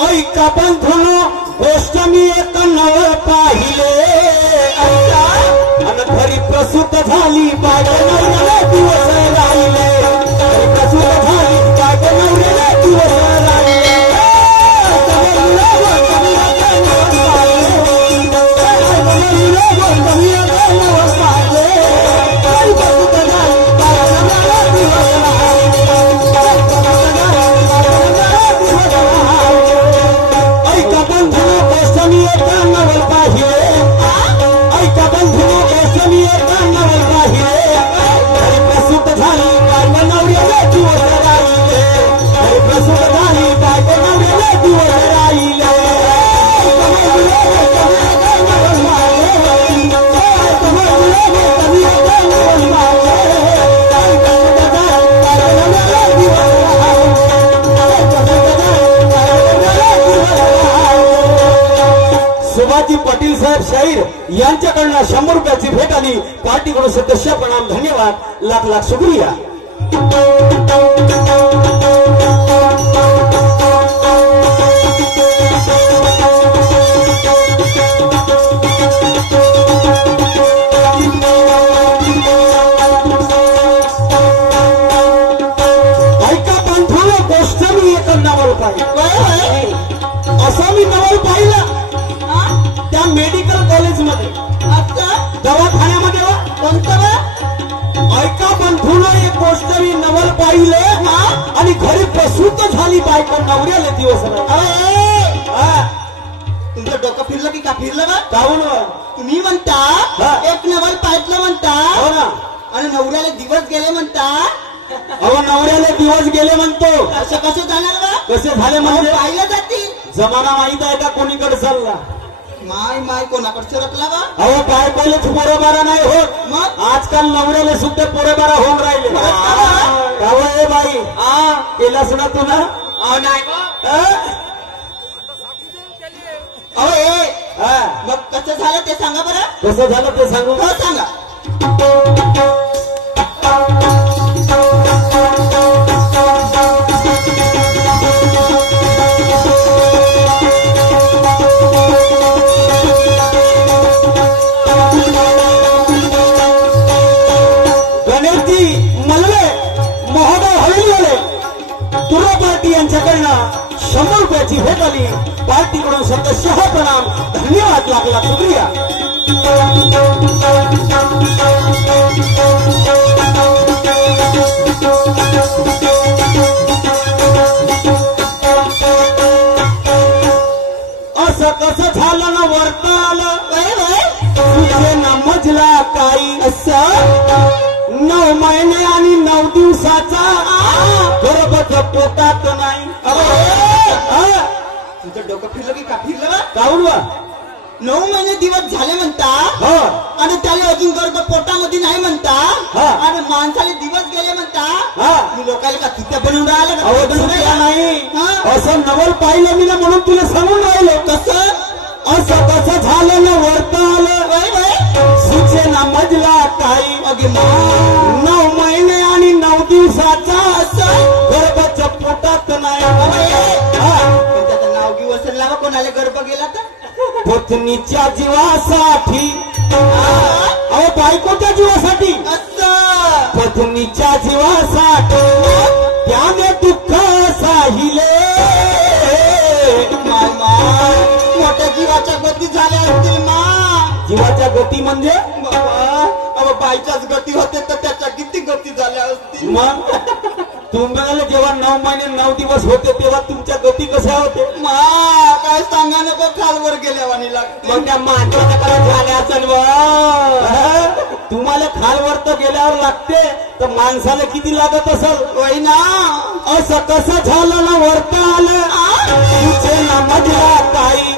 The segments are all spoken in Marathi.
ऐका बंधुनो गोष्ट मी एक नवल पाहिले आणि घरी प्रसूत झाली बायको नवऱ्याला दिवस राहिले घरी प्रसूत झाली बायको नवऱ्याला दिवस राहिले पाटील साहेब शाहीर यांच्याकडून 100 रुपयाची भेट आली पार्टीकडून सदस्य प्रणाम धन्यवाद लाख लाख शुक्रिया ऐका बंधुनो गोष्ट मी एक नवल पाहिलं असं मी नवल पाहिलं त्या मेडिकल कॉलेज मध्ये दवाखान्यामध्ये कोणतं ऐका बंधूला एक गोष्ट मी नवल पाहिले आणि घरी प्रसूत झाली बायको नवऱ्याला दिवस तुमचं डोकं फिरलं की का फिरलं ना काहून तुम्ही म्हणता एक नवल पाहिलं म्हणता हो ना आणि नवऱ्याला दिवस गेले म्हणता अहो नवऱ्याला दिवस गेले म्हणतो असं कसं जाणार ना कसे झाले म्हणजे पाहिलं जाते जमाना माहित आहे का कोणीकडे चालला माय माय कोणाकडे सरकला का अहो बायकोलेच पोरेबारा नाही होत मग आजकाल नवऱ्याला सुद्धा पोरेबारा होऊन राहिले का बाई केलास ना तू ना नाही मग कसं झालं ते सांगा बरं कसं झालं ते सांगू हो सांगा यांच्याकडनं 100 रुपयाची भेट आली पार्टीकडून सदस्य प्रणाम धन्यवाद लाख लाख शुक्रिया असं कसं झालं ना वरता आलं तुझे ना मजला काही असं 9 महिने आणि 9 दिवसाचा बरोबर पोटात नाही तुझं डोकं फिरलं की का फिरलं काहून 9 महिने दिवस झाले म्हणता आणि त्याला अजून गर्भ पोटामध्ये नाही म्हणता आणि माणसाले दिवस गेले म्हणता लोकांना का चुत्या बनवून राहिलं नाही असं नवल पाहिलं मी ना म्हणून तुला सांगून राहिलो कसं असं कसं झालं ना वरता आलं सूचना मजला काही 9 महिने आणि 9 दिवसाचा असं गर्भाच्या पोटात नाही त्याचं नाव घेऊ असेल ना कोणाला गर्भ गेला तर पत्नीच्या जीवासाठी अहो बायकोच्या जीवासाठी पत्नीच्या जीवासाठी त्याने दुःख साहिले मोठ्या जीवाच्या गती झाल्या असतील मा जीवाच्या गती म्हणजे बाबा बाईच्याच गती होते तर त्याच्या किती गती झाल्या असतील मग तुम्हाला जेव्हा 9 महिने 9 दिवस होते तेव्हा तुमच्या गती कशा होते मा काय सांगा नको खालवर गेल्यावानी लागते मग त्या माणसाच्या झाल्या असेल तुम्हाला खालवर तर गेल्यावर लागते तर माणसाला किती लागत असेल वय ना असं कसं झालं ना वरता आलं तुझे ना मजला काही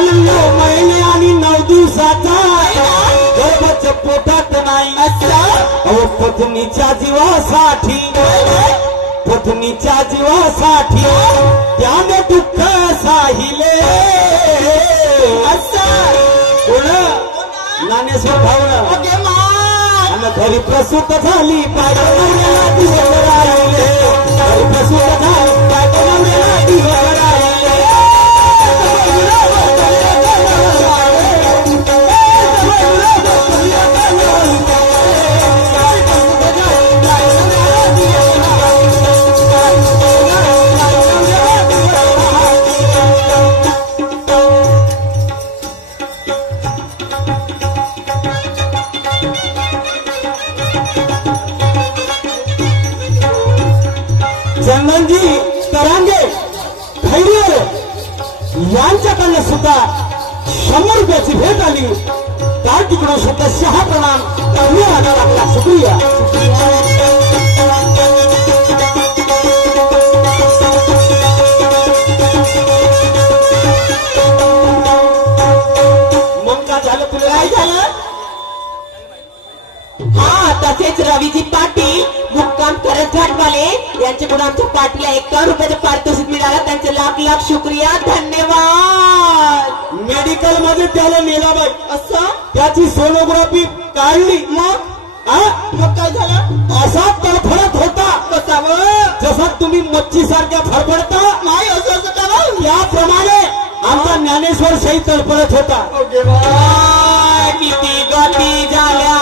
9 महिने आणि 9 दिवसाचा गर्भाच्या पोटात नाही अहो पत्नीच्या जीवासाठी पत्नीच्या जीवासाठी त्याने दुःख साहिले असं कोण ज्ञानेश्वर भावना घरी प्रसूत झाली बायको नवऱ्याला दिवस राहिले घरी प्रसूत झाली बायको नवऱ्याला दिवस राहिले यांच्याकडनं सुद्धा 100 रुपयाची भेट आली. त्या तिकडून सुद्धा 6 प्रणाम. धन्यवाद लागला. शुक्रिया. मग काय झालं तुला? काय झालं? हा तसेच रवीजी पाटील मुक्काम करजघाटवाले यांच्याकडून आमच्या पाटीला 51 रुपयाचं पारितोषिक मिळालं. त्यांचे लाख लाख शुक्रिया. धन्यवाद. मेडिकल मध्ये त्याला नेला बाई. असं त्याची सोनोग्राफी काढली. मग मग काय झालं? असा तडफडत होता कसावं? जसा तुम्ही मच्छी सारख्या फडफडता नाही असं असं करावं. त्याप्रमाणे आमचा ज्ञानेश्वर शाही तडफडत होता. किती गती झाल्या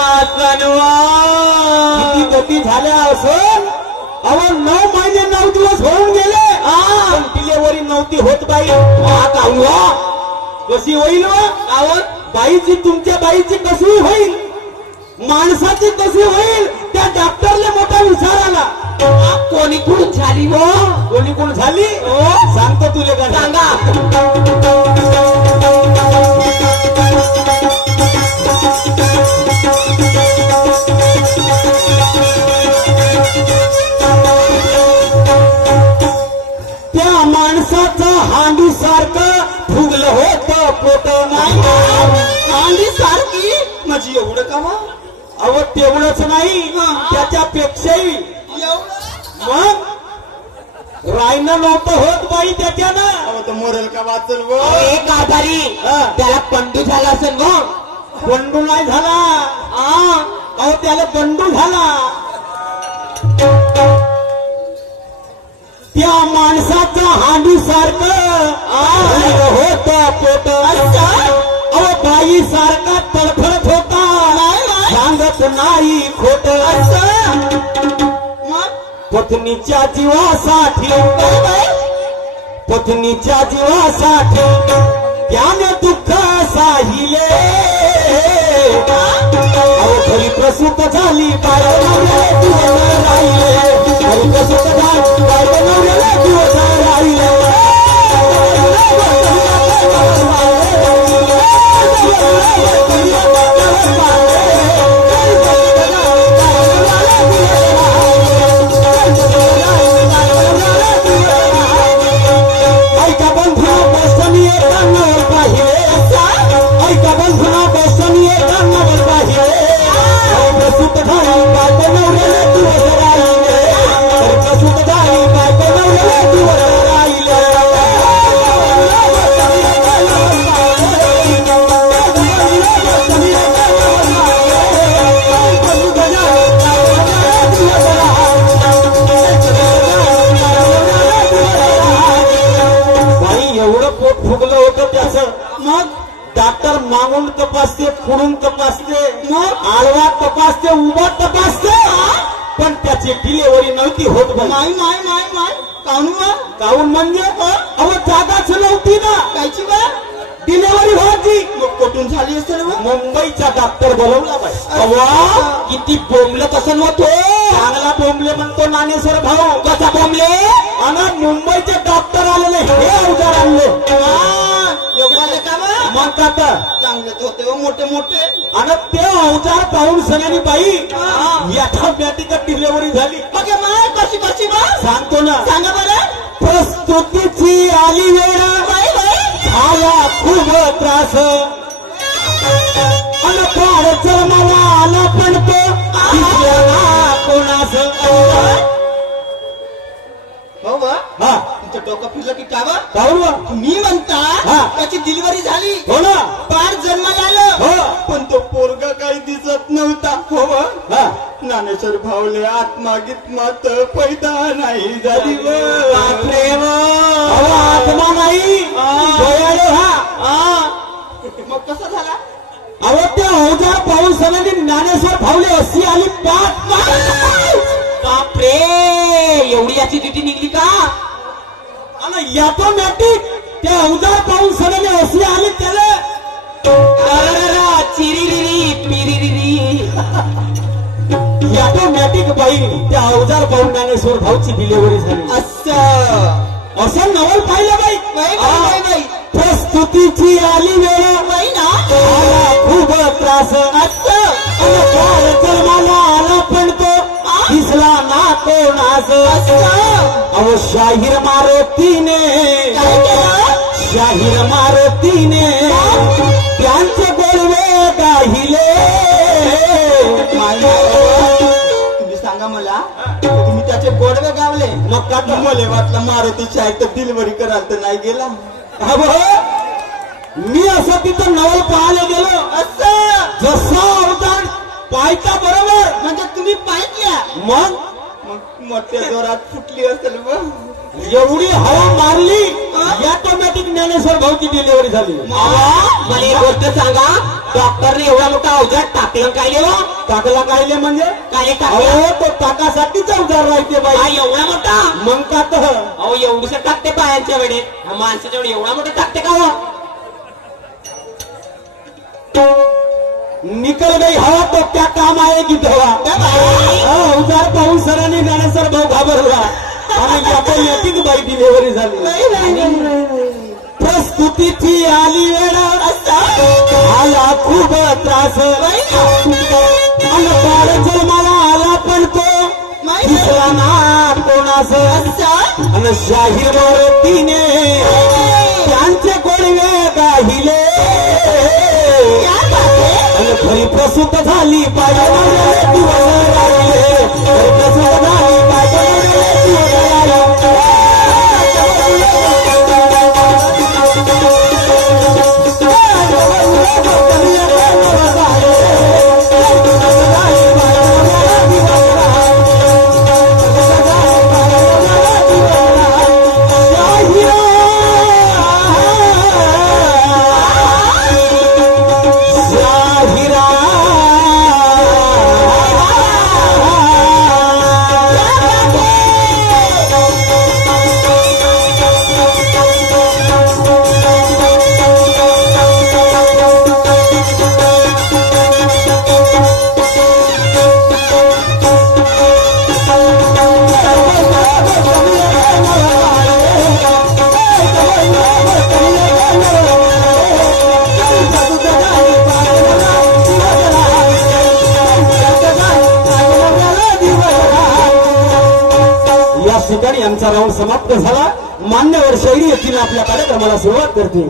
किती गती झाल्या असून अहो 9 महिने 9 दिवस होऊन गेले. पण डिलेवरी नव्हती होत बाई. कशी होईल? बाईची तुमच्या बाईची कशी होईल? माणसाची कशी होईल? त्या डॉक्टरला मोठा विचार आला. कोणी कुठून झाली हो? कोणी कोण झाली? सांगतो तुले का? सांगा. त्या माणसाचं हांडी सारखं फुगलं होतं पोट. नाही अंडी सारखी माझी एवढं का मग? अहो तेवढंच नाही त्याच्यापेक्षाही मग रायनं नव्हतं होत बाई त्याच्यानं. मोरल का वाचल एक आधारी त्याला पंडू झाला असेल मग. बंडू नाही झाला. अहो त्याला बंडू झाला. त्या माणसाचं हांडी सारखं होतं पोट. अहो बाई सारखा तडफडत होता. सांगत नाही खोट. पत्नीच्या जीवासाठी पत्नीच्या जीवासाठी त्याने दुःख साहिले. अहो घरी प्रसूत झाली बाय दिवस राहिले. घरी प्रसूत झाली बाय दिवस राहिले. ऐका बंधुना बसनी एकांवर पाहिले. ऐका बंधुना बसनी एकांवर पाहिले. प्रसूत झाली बाय नवऱ्याला दिवस राहिले. प्रसूत झाली बाय नवऱ्याला दिवस राहिले. एवढं पोट फुगलं होतं त्याचं. मग डॉक्टर मागून तपासते, पुढून तपासते, मग आडवा तपासते, उभा तपासते. पण त्याची डिलेवरी नव्हती होत. माय माय माय माय काहून म्हणजे अहो जागाच नव्हती ना. कायची बा? डिलेवरी व्हायची. मग कुठून झाली असेल? मुंबईचा डॉक्टर बोलवला बाई. अवा किती बोंबलत असेल मग तो. चांगला बोंबले म्हणतो ज्ञानेश्वर भाऊ. कसा बोंबले? आणि मुंबईचे डॉक्टर आलेले हे अवजार आणले. योगाला का बा? मग का तर चांगलेच होते मोठे मोठे. आणि ते अवजार पाहून सगळ्यांनी बाई याच्या मॅटिकट डिलेवरी झाली. मग माय कशी कशी बा? सांगतो ना. सांगा बरं. प्रस्तुतीची आली वेळ झाला खूप त्रास. आणि फार मला आला पण तो कोणास. हो बा? हा तुमचं डोकं फिरलं की का बा? काहून मी म्हणता हा. त्याची डिलिव्हरी झाली. हो ना. पार जन्माला आलं. हो. पण तो पोरगा काही दिसत नव्हता. हो बा? हा ज्ञानेश्वर भावले आत्मागीत मात पैदा नाही झाली. बापरे अहो आत्मा नाही डोळ्याने. मग कसं झाला? अहो त्या अवजार पाहून सगळ्यांनी ज्ञानेश्वर भावले अशी आली पाच. बापरे एवढी याची ड्युटी निघली का? आणि ऑटोमॅटिक त्या अवजार पाहून सगळ्यांनी अशी आली त्याला. चिरिरिरी पिरिरिरी. ऑटोमॅटिक बाई त्या अवजार पाहून ज्ञानेश्वर भाऊची डिलिव्हरी झाली. असं असं नवल पाहिलं बाई बाई प्रस्तुतीची आली वेळ बाई ना आला खूप त्रास जन्माला आला पण तो दिसला ना कोणास अहो शाहीर मारुतीने शाहीर मारुतीने त्यांचे गोडवे गाहिले तुम्ही सांगा मला तुम्ही त्याचे गोडवे गावले मग का मला वाटलं मारुतीची आहे तर डिलिव्हरी कराल तर नाही गेला मी असं तिथं नवल पाहायला गेलो असं जसा अवतार पाहायचा बरोबर म्हणजे तुम्ही पाहिल्या मग मोठ्या जोरात फुटली असेल मग एवढी हवा मारली ऑटोमॅटिक ज्ञानेश्वर भाऊची डिलिव्हरी झाली मला एक गोष्ट सांगा डॉक्टरने एवढा मोठा अवजार टाकलं काय हो टाकला कायले म्हणजे काय टाकलं अहो तो टाकासाठीच अवजार राहते हा बाई एवढा मोठा मग का तर अहो एवढूस टाकते पायांच्या वेळेत माणसाच्या वेळी एवढा मोठा टाकते का हो निकल गई हवा तो क्या काम आएगी दवा अवजार पाहून सरांनी ज्ञानेश्वर भाऊ घाबरला आणि ऑटोमॅटिक बाई डिलिव्हरी झाली प्रस्तुतीची आली वेळ आला खूप त्रास बाळ जन्माला आला पण तो दिसला ना कोणास आणि शाहीर मारुतीने त्यांचे गोडवे गाहिले आणि खरी प्रसूत झाली पाहिजे दिवस राहिले खरी प्रसूत झाली पाहिजे ठिकाणी आमचा राऊंड समाप्त झाला. मान्यवर शैली येथील आपल्या कार्यक्रमाला सुरुवात करतील.